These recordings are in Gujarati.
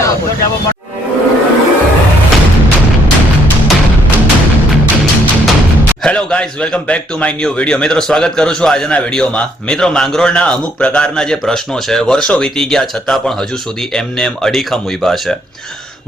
Hello guys, welcome back to my new video. મિત્રો, સ્વાગત કરું છું આજના વિડીયોમાં. મિત્રો, માંગરોળના અમુક પ્રકારના જે પ્રશ્નો છે, વર્ષો વીતી ગયા છતાં પણ હજુ સુધી એમને એમ અડીખમ ઉભા છે.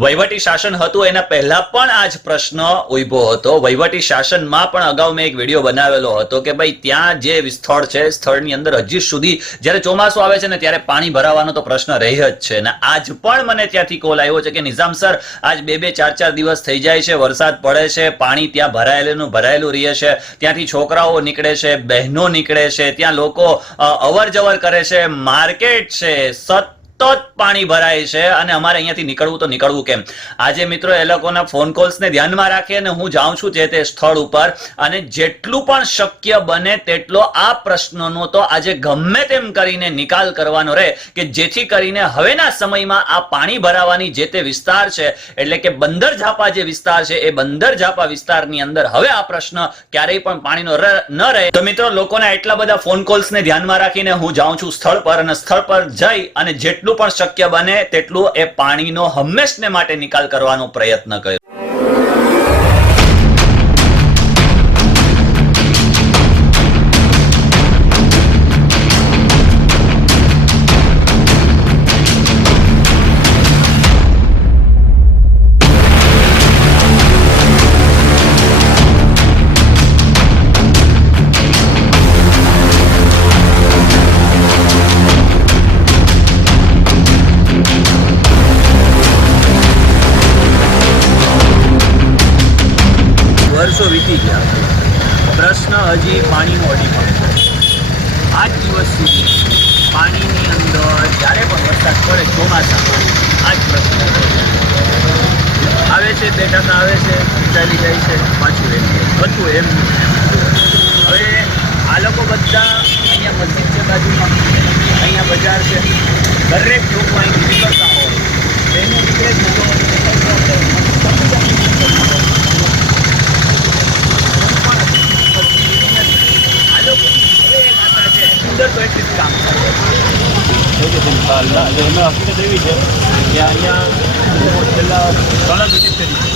વહીવટી શાસન હતું એના પહેલા પણ આ જ પ્રશ્ન ઉભો હતો. વહીવટી શાસનમાં પણ અગાઉ મેં એક વિડીયો બનાવેલો હતો કે ભાઈ ત્યાં જે સ્થળ છે, સ્થળની અંદર હજી સુધી જ્યારે ચોમાસું આવે છે ને ત્યારે પાણી ભરાવાનો તો પ્રશ્ન રહી જ છે. અને આજ પણ મને ત્યાંથી કોલ આવ્યો છે કે નિઝામ સર, આજ 2-4 દિવસ થઈ જાય છે, વરસાદ પડે છે, પાણી ત્યાં ભરાયેલું રહે છે, ત્યાંથી છોકરાઓ નીકળે છે, બહેનો નીકળે છે, ત્યાં લોકો અવર જવર કરે છે, માર્કેટ છે, સતત પાણી ભરાય છે અને અમારે અહીંયાથી નીકળવું કેમ? આજે મિત્રો એ લોકોના ફોન કોલ્સને ધ્યાનમાં રાખી અને હું જાઉં છું જે તે સ્થળ ઉપર અને જેટલું પણ શક્ય બને તેટલો આ પ્રશ્નોનો તો આજે ગમે તેમ કરીને નિકાલ કરવાનો રહે કે જેથી કરીને હવેના સમયમાં આ પાણી ભરાવાની જે તે વિસ્તાર છે, એટલે કે બંદર ઝાપા જે વિસ્તાર છે, એ બંદર ઝાપા વિસ્તારની અંદર હવે આ પ્રશ્ન ક્યારેય પણ પાણીનો ન રહે. તો મિત્રો, લોકોના એટલા બધા ફોન કોલ્સને ધ્યાનમાં રાખીને હું જાઉં છું સ્થળ પર અને સ્થળ પર જઈ અને જેટલું પણ શક્ય બને તેટલું એ પાણીનો હંમેશને માટે નિકાલ કરવાનો પ્રયત્ન કર્યો. વર્ષો વીતી ગયા, પ્રશ્ન હજી પાણીનો અડીખમ છે. આજ દિવસ સુધી પાણીની અંદર જ્યારે પણ વરસાદ પડે ચોમાસામાં આ જ પ્રશ્ન આવે છે, 2% આવે છે, ચાલી જાય છે, પાછું બધું એમ. હવે આ લોકો બધા અહીંયા મસ્જિદ છે બાજુમાં, અહીંયા બજાર છે, દરેક લોકો અહીંથી નીકળતા હોય એને નીકળે જ કામ હકીકત એવી છે કે અહીંયા છેલ્લા 3 વિઝિટ કરી છે,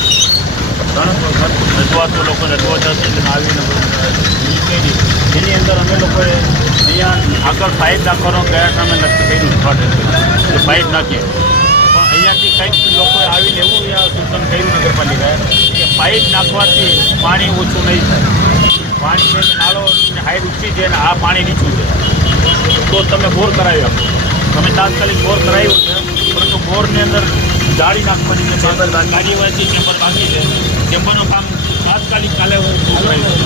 3 વખત રજૂઆતો લોકો રજૂઆત હતી આવીને એની અંદર અમે લોકોએ અહીંયા આગળ પાઇપ નાખવાનો પ્રયાસ અમે નક્કી કર્યું કે પાઇપ નાખીએ, પણ અહીંયાથી કંઈક લોકોએ આવીને એવું અહીંયા સૂચન કર્યું નગરપાલિકાએ કે પાઇપ નાખવાથી પાણી ઓછું નહીં થાય. પાણી છે નાળો હાઈટ ઊંચી છે અને આ પાણી નીચું છે, તો તમે બોર કરાવી આપો. તમે તાત્કાલિક બોર કરાવ્યું છે, પરંતુ બોરની અંદર જાળી નાખવાની છે, કાર્યવાહી ચેમ્બર બાકી છે, ચેમ્બરનું કામ તાત્કાલિક કાલે હું કરાવ્યું.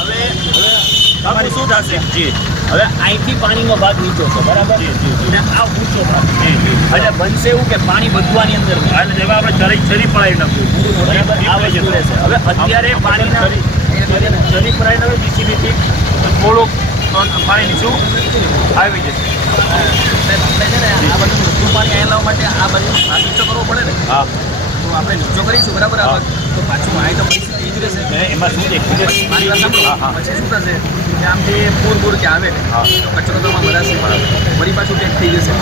હવે તમારે શું થશે? જી, હવે અહીંથી પાણીનો ભાગ નીચો છે, બરાબર, અને આ ઊંચો ભાગ એટલે બનશે એવું કે પાણી વધવાની અંદર એટલે જેવા આપણે ચરી પડાવી નાખવું, બરાબર, આ વસ્તુ રહેશે. હવે અત્યારે પાણીના ચરી પડાવીને હવે જીસીબીથી થોડુંક પાણી નીચું આવી જશે. આપણે છે ને આ બધું ઊંચું પાણી આવી લાવવા માટે આ બધું નીચો કરવો પડે ને. હા, તો આપણે નીચો કરીશું, બરાબર. તો પાછું આ તો પરિસ્થિતિ એ જ રહેશે. એમાં શું છે પછી શું થશે કે આમથી પૂર કે આવે તો કચરો તો ભરાશે, ફરી પાછું ટેક થઈ જશે.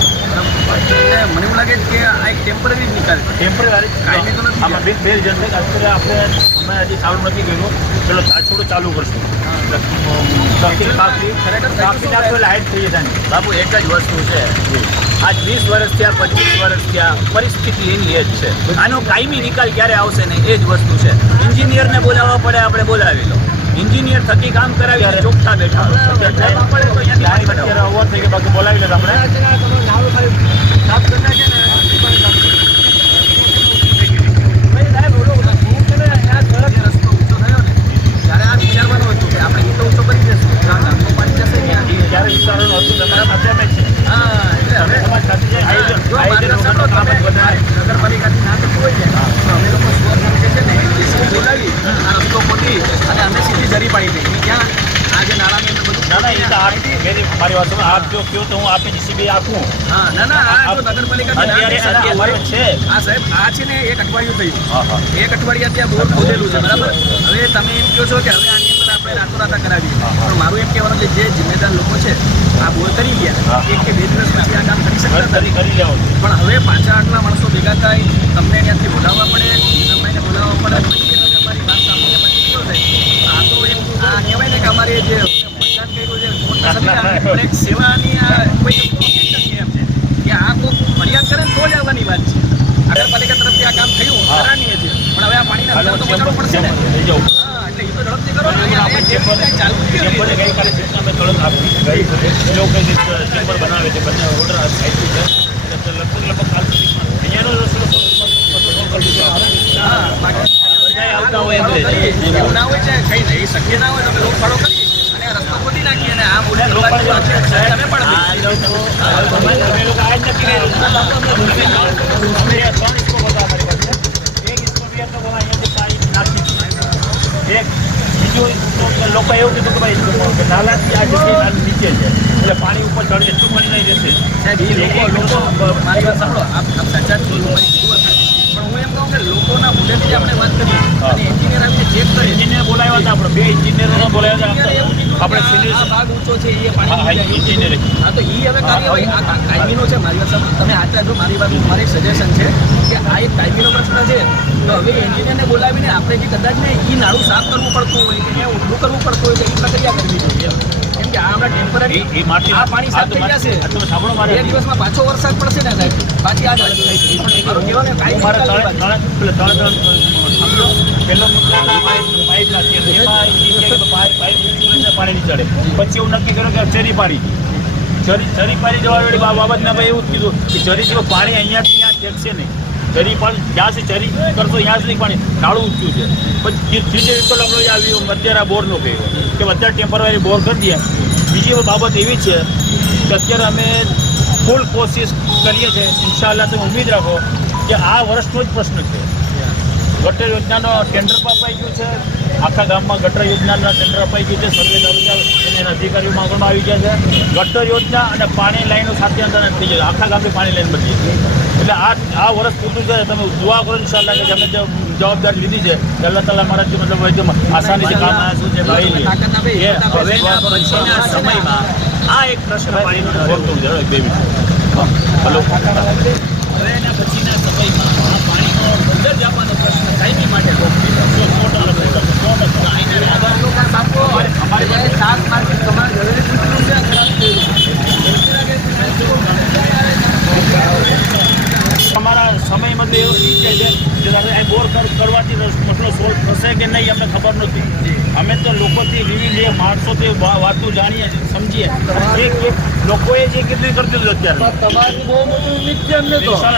મને એવું લાગે કે આ એક ટેમ્પરરી નિકાલ, ટેમ્પરરી કાયમી તો નથી. આમાં બે જણ અત્યારે આપણે અમે હજી ચાલુ નથી કર્યું, પેલો થોડું ચાલુ કરશું. લાઈટ થઈ જશે બાબુ. એક જ વસ્તુ છે, આજ 20 વર્ષ થયા, 25 વર્ષ થયા, પરિસ્થિતિ એની એ જ છે. આનો કાયમી નિકાલ ક્યારે આવશે ને એ જ વસ્તુ છે. એન્જિનિયરને બોલાવવા પડે, આપણે બોલાવી લો, એન્જિનિયર થકી કામ કરાવી ચોખ્ખા બેઠા પડે તો અહીંયાથી ઓવર થઈ ગયા, બાકી બોલાવી લે આપણે સાફ કરતા છે ને. રસ્તો ઊંચો થયો ને ત્યારે આ વિચારવાનું હતું કે આપણે ઈંટો ઊંચો કરી દઈશું, પાણી જશે ક્યાં, ત્યારે વિચારવાનું હતું તમારા માધ્યમે છે. હા, એટલે હવે નગરપાલિકાથી ના થતું હોય ને તો અમે લોકો સ્વખર્ચે છે ને બોલાવી આ રસ્તો ખોટી અને અમે સીધી જરી પાડી દઈએ. ક્યાં આ જે નાળાની અંદર બધું મારી વાત આપ જો કહો તો હું આપે જીસીબી આપું. હા, ના આ નગરપાલિકા છે. હા સાહેબ, આ છે ને 1 અઠવાડિયું થયું, 1 અઠવાડિયા ત્યાં બોર ખોદેલું છે, બરાબર. હવે તમે એમ કહો છો કે હવે આની અંદર આપણે અમે રાતોરાત કરાવીએ. પણ મારું એમ કહેવાનું કે જે જિમ્મેદાર લોકો છે આ બોર કરી ગયા 1 કે 2 દિવસ પછી આ કામ કરી શકતા નથી. પણ હવે પાછા આટલા માણસો ભેગા થાય, તમને ત્યાંથી બોલાવવા પડે, તમને બોલાવવા પડે, પછી અમારી વાત સાંભળીએ પછી કેવું થાય. આ તો એમ આ કહેવાય ને કે અમારે જે મતદાન કર્યું છે એક સેવાની આ કોઈ નથી એમ છે કે આ કોઈ ફરિયાદ કરે ને તો જ આવવાની વાત છે. નગરપાલિકા તરફથી આ કામ થયું સરાહનીય છે, પણ હવે આ પાણીના અંદર તો પહોંચાડવું પડશે ને. હા, એટલે એ તો ઝડપથી કરો ને. ચાલુ ચેમ્બર બનાવે છે, બંને ઓર્ડર આપ્યું છે, લગભગ કાલ સુધી અહીંયાનો એવું ના હોય છે કઈ નહીં શક્ય ના હોય તો અમે લોક ફાળો કરી અને આ રસ્તો ખોદી નાખીએ અને આ મુદ્દે તમે પણ લોકો એવું કીધું કે ભાઈ નાલાથી આ જગ્યાએ નીચે છે એટલે પાણી ઉપર ચડે એટલું પાણી નહીં રહેશે. મારી વાત સાંભળો, આપ સાચા છો, પણ હું એમ કહું કે લોકોના મુદ્દેથી આપણે વાત કરીએ અને એન્જિનિયર આવીને ચેક કરે. એન્જિનિયર બોલાવ્યા હતા, આપણે 2 એન્જિનિયરોને બોલાવ્યા હતા. આપણે આ ભાગ ઊંચો છે એ પાણી એન્જિનિયર હા તો એ હવે કાર્યવાહી આ કાયમીનો છે. મારી વાત સાંભળો, તમે આટલા જો મારી વાત મારી સજેશન છે કે આ એક કાયમીનો પ્રશ્ન છે. તો હવે એન્જિનિયરને બોલાવીને આપણે જે કદાચ ને એ નાળું સાફ કરવું પડતું હોય કે ઊંધું કરવું પડતું હોય તો એ પ્રક્રિયા કરવી જોઈએ. કેમ કે આ હમણાં ટેમ્પરરી આ પાણી સાફ થઈ જશે. 2 દિવસમાં પાછો વરસાદ પડશે ને સાહેબ, પાછી આ પાણી ની ચડે. પછી એવું નક્કી કર્યું કે ચરી પાડી જવા વેળી બાબતના ભાઈ એવું જ કીધું કે ચરી જેવું પાણી અહીંયા ત્યાં ટેકશે નહીં. ચરી પણ જ્યાં સુધી ચરી કરતો ત્યાં સુધી પાણી નાળું ઊંચું છે. પછી ત્રીજે તો આપણે આવ્યું અત્યારે બોરનું કહ્યું કે અત્યારે ટેમ્પરરી બોર કરી દે. બીજી બાબત એવી છે કે અત્યારે અમે ફૂલ કોશિશ કરીએ છીએ. ઇન્શાઅલ્લાહ તમે ઉમ્મીદ રાખો કે આ વર્ષનો જ પ્રશ્ન છે. ગટર યોજનાનો ટેન્ડર પણ અપાઈ ગયું છે. આખા ગામમાં ગટર યોજનાના ટેન્ડર અપાઈ ગયું છે. સર્વે તાલુકા એના અધિકારીઓ માંગવામાં આવી ગયા છે. ગટર યોજના અને પાણી લાઈનો સાથે અંદર થઈ જાય. આખા ગામની પાણી લાઈન બની ગઈ. એટલે આ વર્ષ પૂરું છે. તમે દુઆ કરો ઇન્શાઅલ્લાહ કે અમે જે જવાબદારી લીધી છે અલ્લાહ તાલા મારા મતલબ એકદમ આસાનીથી કામ શું છે સમયમાં આ એક પ્રશ્ન પાણીનો હલો હવે એના પછીના સમયમાં આ પાણીનો અંદર જવાનો પ્રશ્ન કાયમી માટે અમારી શાક માર્કેટ તમારે અમારા સમયમાં તો એવું ઈચ્છે છે કે અહીં બોર કરવાથી મસલો સોલ્વ થશે કે નહીં અમને ખબર નથી. અમે તો લોકોથી રીવી લઈએ, માણસોથી વાતો જાણીએ સમજીએ. લોકોએ જે કેટલી કરતી હતું અત્યારે તમારી બહુ મોટું નિત્ય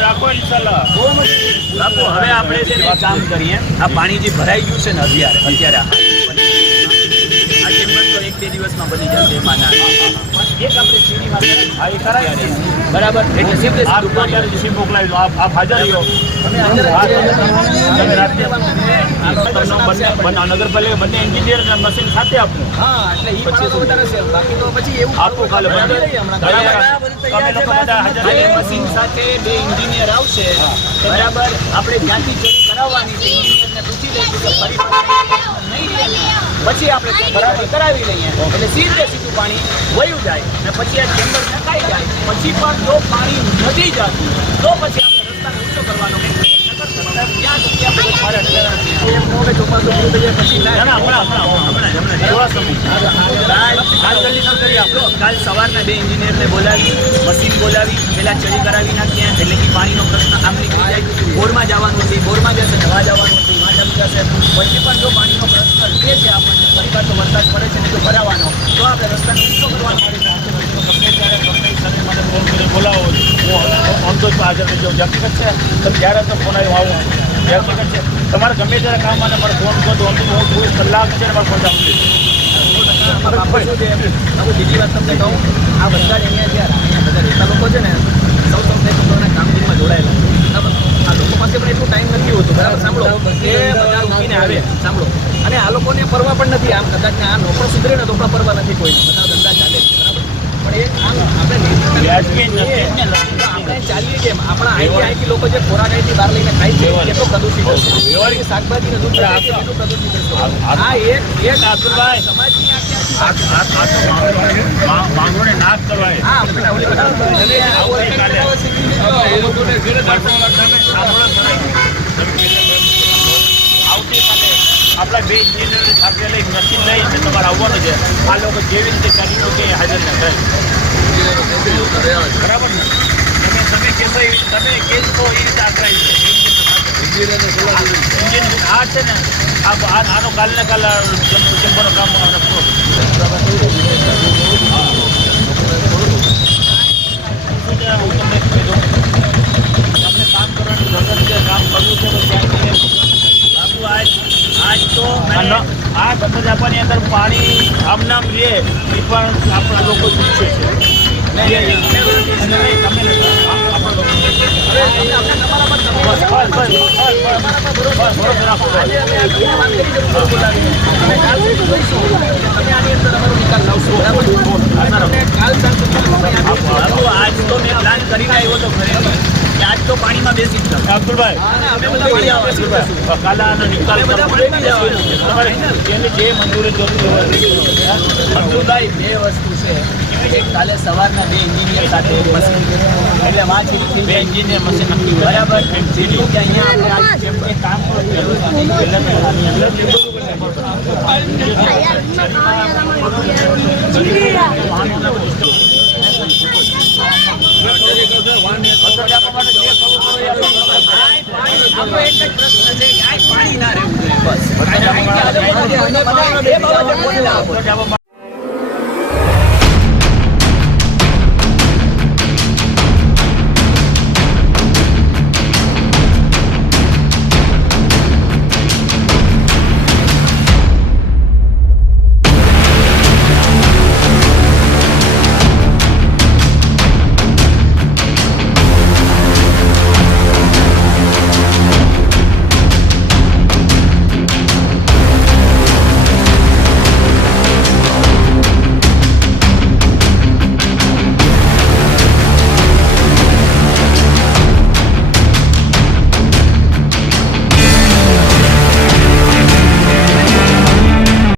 રાખો ઇન્શાલ્લાહ રાખો. હવે આપણે છે ને કામ કરીએ. આ પાણી જે ભરાઈ ગયું છે ને અત્યારે આ ચેમ્બર તો 1-2 દિવસમાં બની જશે એમાં એક આપણે સીડીમાં બરાબર એટલે સીધી મોકલાવી દો. આપ હાજર રહ્યો. નગરપાલિકા બંને એન્જિનિયર અને મશીન સાથે આપવું. હા એટલે એ પછી વધારે છે. બાકી તો પછી એવું આપવું કાલે મશીન સાથે 2 એન્જિનિયર આવશે બરાબર. આપણે જ્યાંથી ચોરી કરાવવાની છે એન્જિનિયરને પૂછી લઈશું કે ફરી નહીં રહે ને પછી આપણે બરાબર કરાવી લઈએ એટલે સીધું પાણી વયું જાય ને પછી આ ચેમ્બર નખાઈ જાય. પછી પણ જો પાણી નથી જતું તો પછી આપણે રસ્તાને ઊંચો કરવાનો કાલ સવારના 2 એન્જિનિયરને બોલાવી મશીન બોલાવી પહેલાં ચરી કરાવી નાખીએ એટલે કે પાણીનો પ્રશ્ન આમ નીકળી જાય. બોરમાં જવાનું છે, બોરમાં જશે, નવા જવાનું છે, એમાં જમી જશે. પછી પણ જો પાણીનો પ્રશ્ન રહે છે આપણને ફરી વાર તો વરસાદ પડે છે ને જો ભરાવાનો તો આપણે રસ્તાને ઊંચો કરવાનો બોલાવો ઓન તો હાજર રહેજો. હકીકત છે તમે જ્યારે તો ફોન આવ્યો આવો હકીકત છે તમારે ગમે ત્યારે કામ અને મારે ફોન કરો તો 24 કલાક છે ને મારે પહોંચાડવું બીજી વાત તમને કહું આ બધા અહીંયા બધા રહેતા લોકો છે ને સૌ કામગીરીમાં જોડાયેલા બરાબર. આ લોકો પાસે પણ એટલું ટાઈમ નથી હોતું બરાબર. સાંભળો એ બધા રૂકીને આવે સાંભળો અને આ લોકોને પરવા પણ નથી. આમ કદાચ આ નોકર સુધરે ને તો પણ પરવા નથી કોઈ બધા ધંધા ચાલે છે બરાબર. પણ એ આમ આપણે આપણે ચાલીએ કેમ? આપણા અહીંથી લોકો જે ખોરાક અહીંથી બહાર લઈને ખાય છે એ તો પ્રદૂષિત હશે. વ્યવહારિક શાકભાજી ને દૂધ ખાય છે એટલું પ્રદૂષિત હશે. આ એક આતુરભાઈ, સમાજની આખી માંગોને નાશ કરવાય. હા આપણે ઓલી બધા આવતીકાલે આપણા 2 ઇન્જિનિયર સાથે લઈ મશીન લઈને તમારે આવવાનું છે. આ લોકો જેવી રીતે કરી કે હાજર ના થાય. બરાબર ને? તમે કહેશો એવી તમે કહેશો એ રીતે આકરાય છે. ઇન્જિન આ છે ને આનો કાલને કાલ ચેમ્બરનો કામ તમને કામ કરવાની જરૂર છે. કામ કરવું છે તો ત્યાં બાપુ આજ તો આ ગંદા જાપાની અંદર પાણી આમનામ લે એ પણ આપણા લોકો પૂછે છે. આજ તો મેં પ્લાન કરીને આવ્યો તો ખરેખર આજ તો પાણીમાં બેસી જ અબ્દુલભાઈ કાલાનો નિકાલ તમારે એને જે મંજૂરી જોતી હોય. અબ્દુલભાઈ બે વસ્તુ છે. એક કાલે સવારના 2 એન્જિનિયર સાથે મશીન એટલે વાંચ 2 એન્જિનિયર મશીન નક્કી બરાબર જેટલું કે અહીંયા આપણે આ કામ પાણી ના રહેવું બસ.